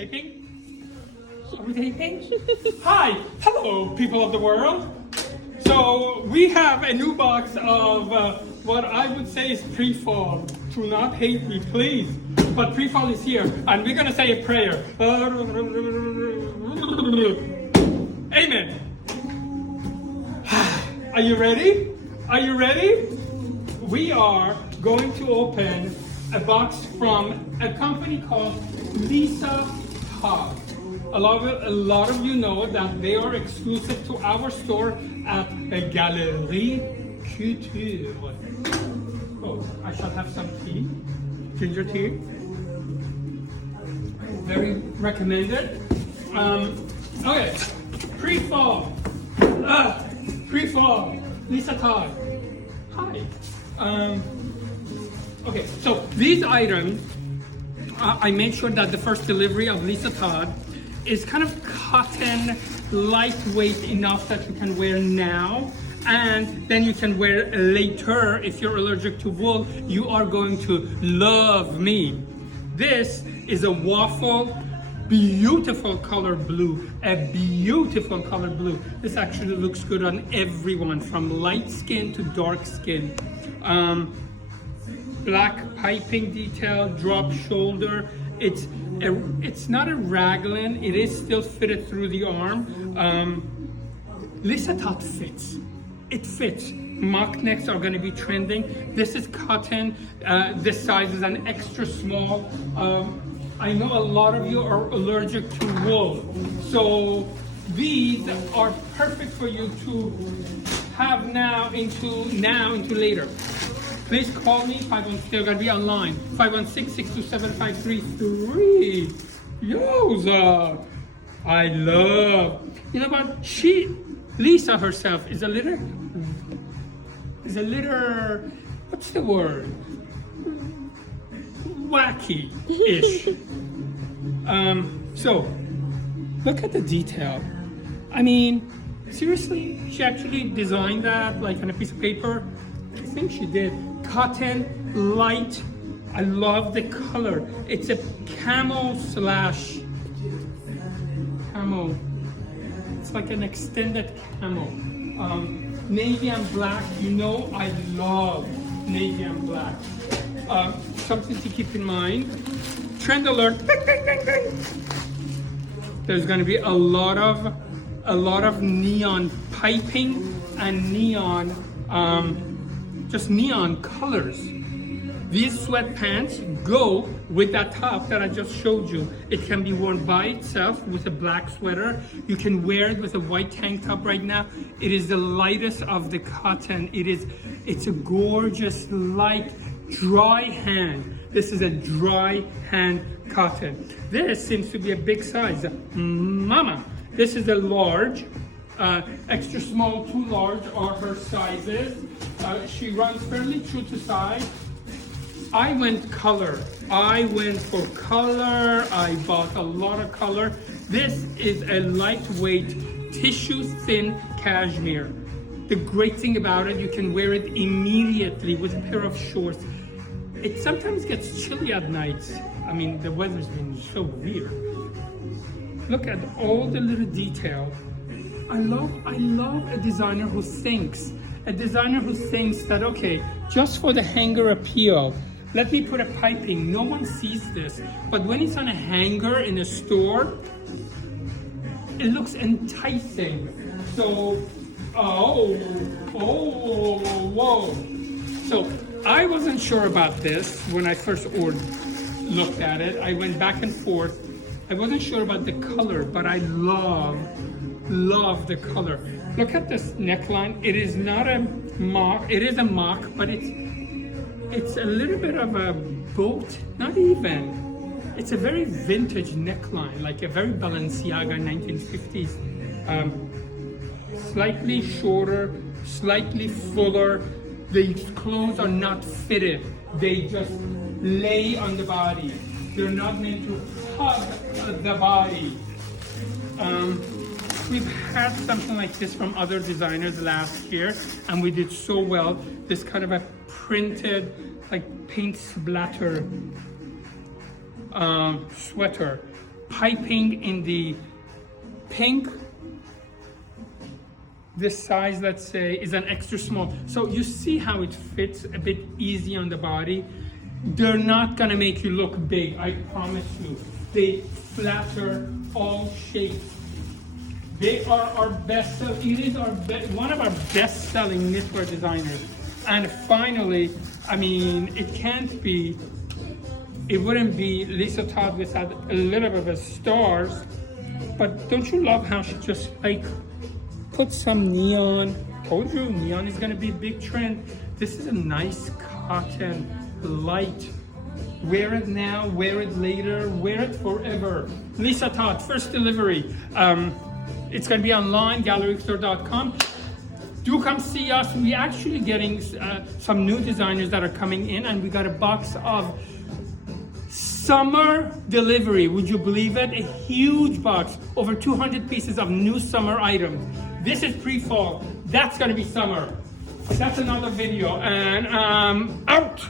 Taping? Are we taping? Hi! Hello, people of the world! So, we have a new box of what I would say is Prefall. Do not hate me, please. But Prefall is here, and we're gonna say a prayer. Amen. Are you ready? Are you ready? We are going to open a box from a company called Lisa Todd. A lot of you know that they are exclusive to our store at Galerie Couture. Oh, I shall have some tea, ginger tea. Very recommended. Okay, Prefall. Prefall. Lisa Todd. Hi. Okay, so these items, I made sure that the first delivery of Lisa Todd is kind of cotton, lightweight enough that you can wear now, and then you can wear later. If you're allergic to wool, you are going to love me. This is a waffle, beautiful color blue, a beautiful color blue. This actually looks good on everyone from light skin to dark skin. Black piping detail, drop shoulder. It's not a raglan. It is still fitted through the arm. Lisa Todd fits. It fits. Mock necks are going to be trending. This is cotton. This size is an extra small. I know a lot of you are allergic to wool, so these are perfect for you to have now into later. Please call me, 516, they're gonna be online, 516-627-5333. Yoza, I love, you know what, Lisa herself is a little, what's the word? Wacky-ish. So, look at the detail. I mean, seriously, she actually designed that like on a piece of paper. I think she did. Cotton, light. I love the color. It's a camo. It's like an extended camo. Navy and black. You know I love navy and black. Something to keep in mind. Trend alert. Bing, bing, bing, bing. There's going to be a lot of neon piping and neon. Just neon colors. These sweatpants go with that top that I just showed you. It can be worn by itself with a black sweater. You can wear it with a white tank top right now. It is the lightest of the cotton. It's a gorgeous light dry hand. This is a dry hand cotton. This seems to be a big size. Mama, this is a large. Extra small, too large are her sizes. She runs fairly true to size. I went color. I went for color. I bought a lot of color. This is a lightweight, tissue thin cashmere. The great thing about it, you can wear it immediately with a pair of shorts. It sometimes gets chilly at night. I mean, the weather's been so weird. Look at all the little detail. I love a designer who thinks. A designer who thinks that, okay, just for the hanger appeal, let me put a piping. No one sees this, but when it's on a hanger in a store, it looks enticing. So, whoa. So, I wasn't sure about this when I first looked at it. I went back and forth. I wasn't sure about the color, but I love the color. Look at this neckline. It is not a mock. It is a mock, but it's a little bit of a boat. Not even. It's a very vintage neckline, like a very Balenciaga 1950s. Slightly shorter, slightly fuller. The clothes are not fitted. They just lay on the body. They're not meant to hug the body. We've had something like this from other designers last year, and we did so well. This kind of a printed, like paint splatter sweater. piping in the pink. This size, let's say, is an extra small. So you see how it fits a bit easy on the body. They're not gonna make you look big, I promise you. They flatter all shapes. They are our best, it is one of our best-selling knitwear designers. And finally, I mean, it wouldn't be Lisa Todd without a little bit of stars. But don't you love how she just like put some neon? Told you, neon is gonna be a big trend. This is a nice cotton, light. Wear it now, wear it later, wear it forever. Lisa Todd, first delivery. It's gonna be online, galleryxstore.com. Do come see us. We're actually getting some new designers that are coming in, and we got a box of summer delivery. Would you believe it? A huge box, over 200 pieces of new summer items. This is pre-fall. That's gonna be summer. That's another video, and out.